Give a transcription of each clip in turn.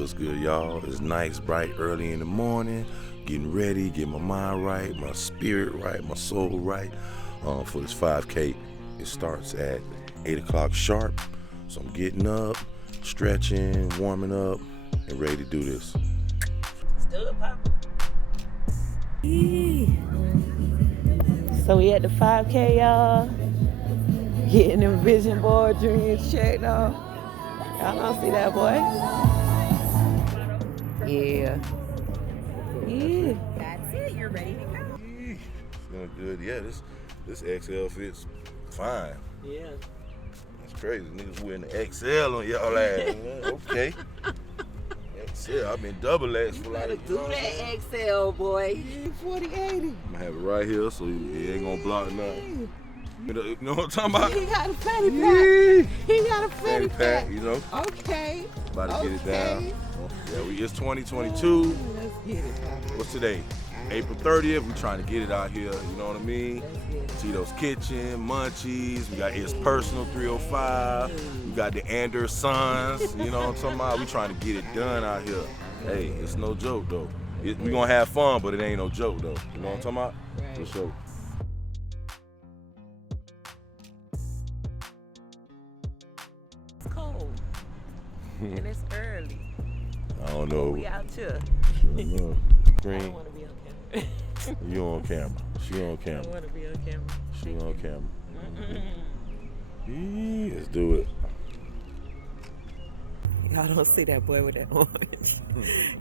What's good, y'all? It's nice, bright, early in the morning. Getting ready, getting my mind right, my spirit right, my soul right for this 5K. It starts at 8 o'clock sharp. So I'm getting up, stretching, warming up, and ready to do this. Still Papa. So we at the 5K, y'all. Getting them vision board dreams checked off. Y'all don't see that, boy? Yeah. Yeah. That's it. You're ready to go. Feeling good. Yeah, this XL fits fine. Yeah. That's crazy. Niggas wearing the XL on y'all ass. Okay. XL. I've been double X for like. Do that XL, boy. 40-80. I'm gonna have it right here so it ain't gonna block nothing. You know what I'm talking about? He got a fanny pack. He got a fanny pack. You know? Okay. About to get it down. Yeah, it's 2022. Let's get it, Papa. What's today? April 30th. We trying to get it out here. You know what I mean? Tito's Kitchen, Munchies. We got It's Personal 305. We got the Andersons. You know what I'm talking about? We trying to get it done out here. Hey, it's no joke though. We gonna have fun, but it ain't no joke though. You know what I'm talking about? Right. For sure. It's cold. And it's early. I don't know. We out here. I don't know. I Green. don't want to be on camera. You on camera. She on I camera. don't want to be on camera. She on camera. Mm-mm. Let's do it. Y'all don't see that boy with that orange.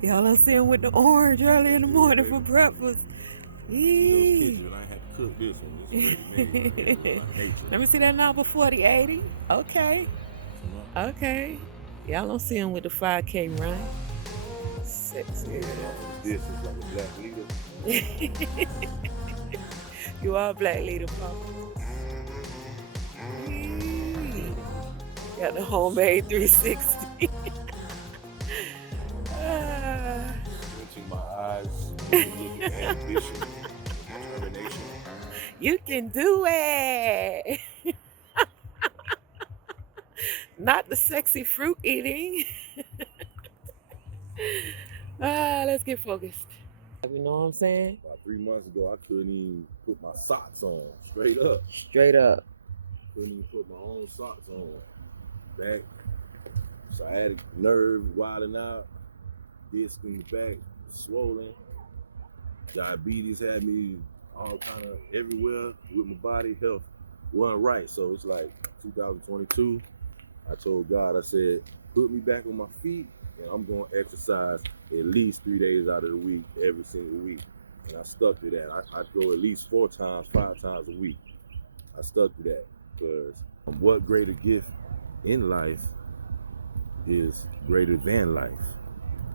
Y'all don't see him with the orange early in the morning for breakfast. Yee. I ain't had to cook this one. This is made Let me see that number 40-80. Okay. Okay. Y'all don't see him with the 5K run. Sexy. This is like a black leader. You are a black leader, Papa. Got the homemade 360. Squinting my eyes, looking at ambition, determination. You can do it. Not the sexy fruit eating. Let's get focused. You know what I'm saying? About 3 months ago, I couldn't even put my socks on. Straight up. Straight up. Couldn't even put my own socks on. Back. Sciatic nerve wilding out. Disc in the back swollen. Diabetes had me all kind of everywhere with my body. Health wasn't right. So it's like 2022. I told God, I said, put me back on my feet and I'm going to exercise at least 3 days out of the week, every single week. And I stuck to that. I go at least 4 times, 5 times a week. I stuck to that because what greater gift in life is greater than life?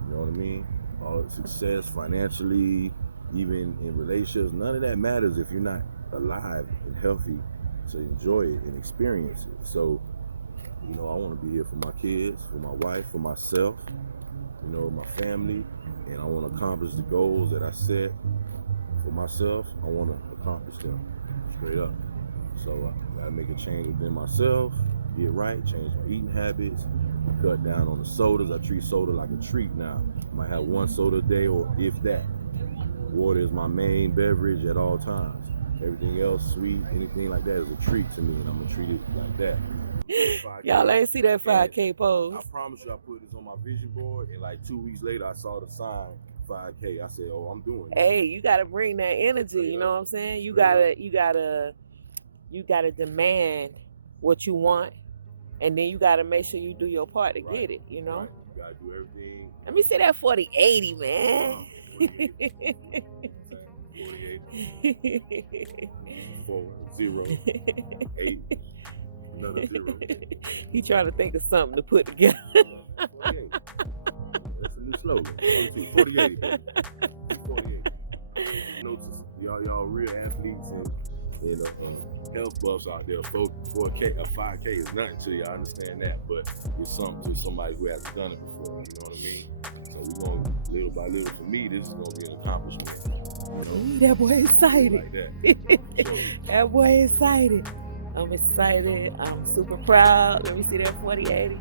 You know what I mean? All the success financially, even in relationships, none of that matters if you're not alive and healthy to enjoy it and experience it. So, you know, I want to be here for my kids, for my wife, for myself, you know, my family, and I want to accomplish the goals that I set for myself. I want to accomplish them straight up. So I gotta make a change within myself, get right, change my eating habits, cut down on the sodas. I treat soda like a treat now. I might have 1 soda a day, or if that. Water is my main beverage at all times. Everything else, sweet, anything like that is a treat to me, and I'm gonna treat it like that. Y'all ain't see that 5K pose. I promise you, I put this on my vision board, and like 2 weeks later, I saw the sign 5K. I said, "Oh, I'm doing it." Hey, you gotta bring that energy. You know what I'm saying? You gotta demand what you want, and then you gotta make sure you do your part to get it. You know. Right. You gotta do everything. Let me see that 40-80, man. 48, 4, 0, 8, another 0. He trying to think of something to put together. 48. That's a new slogan. 48, baby. 48. Notice y'all real athletes and health buffs out there. 4K, a 5K is nothing to you. I understand that, but it's something to somebody who hasn't done it before. You know what I mean? So we're gonna little by little. For me, this is gonna be an accomplishment. You know? That boy excited. Like that. Sure. That boy excited. I'm excited. I'm super proud. Let me see that 40-80.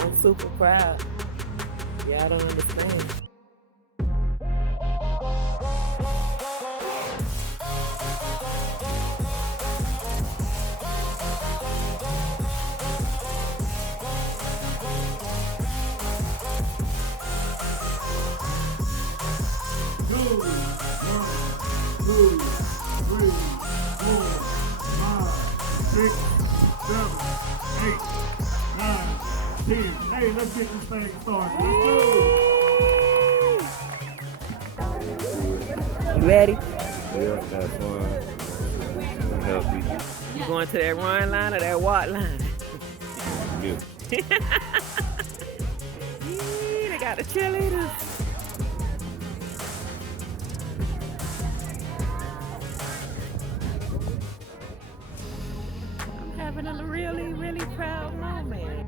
I'm super proud. Yeah. Y'all don't understand. Hey, let's get this thing started. Let's go. You ready? Yeah, that's fun. Healthy. You going to that run line or that walk line? Good. They got the cheerleaders. I'm having a really, really proud moment.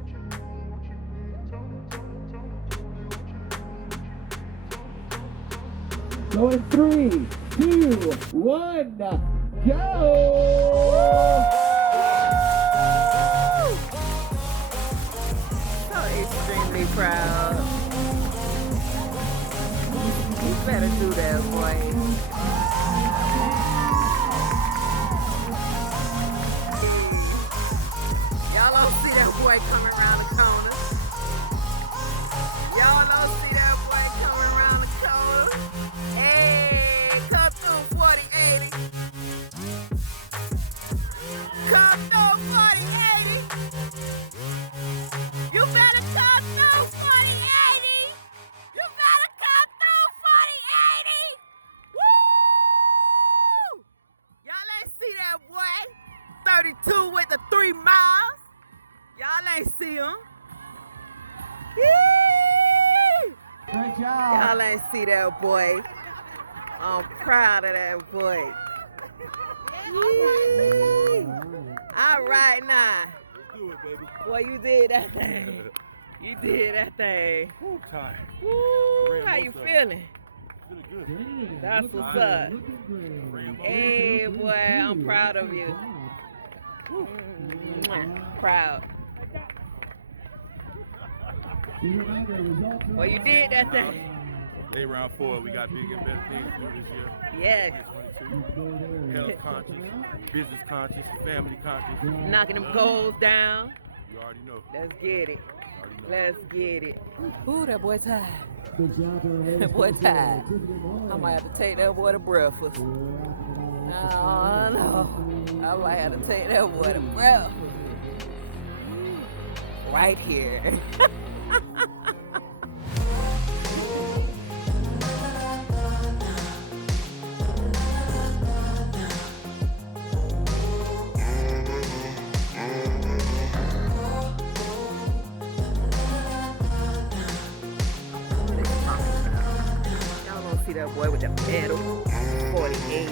So in 3, 2, 1, go! So extremely proud. You better do that, boy. Y'all don't see that boy coming around the corner. Y'all don't see that boy coming around the corner. Hey, come through 4080. Come through 4080. You better come through 4080. You better come through 4080. Woo! Y'all ain't see that boy. 32 with the 3 miles. Y'all ain't see him. Yee! Good job. Y'all ain't see that boy. I'm proud of that boy. Yee! All right now. Let's do it, baby. Boy, you did that thing. You did that thing. Woo, tired. Woo! How you feeling? Feeling good. That's what's up. Hey, boy, I'm proud of you. Proud. Well, you did that thing. Day round 4, we got big and better things to do this year. Yes. 2022. Health conscious, business conscious, family conscious. Knocking them goals down. You already know. Let's get it. Already know. Let's get it. Ooh, that boy tired. Good job. That boy tired. I might have to take that boy to breakfast. Oh, no. I might have to take that boy to breakfast. Right here. Y'all don't see that boy with the medal. 48.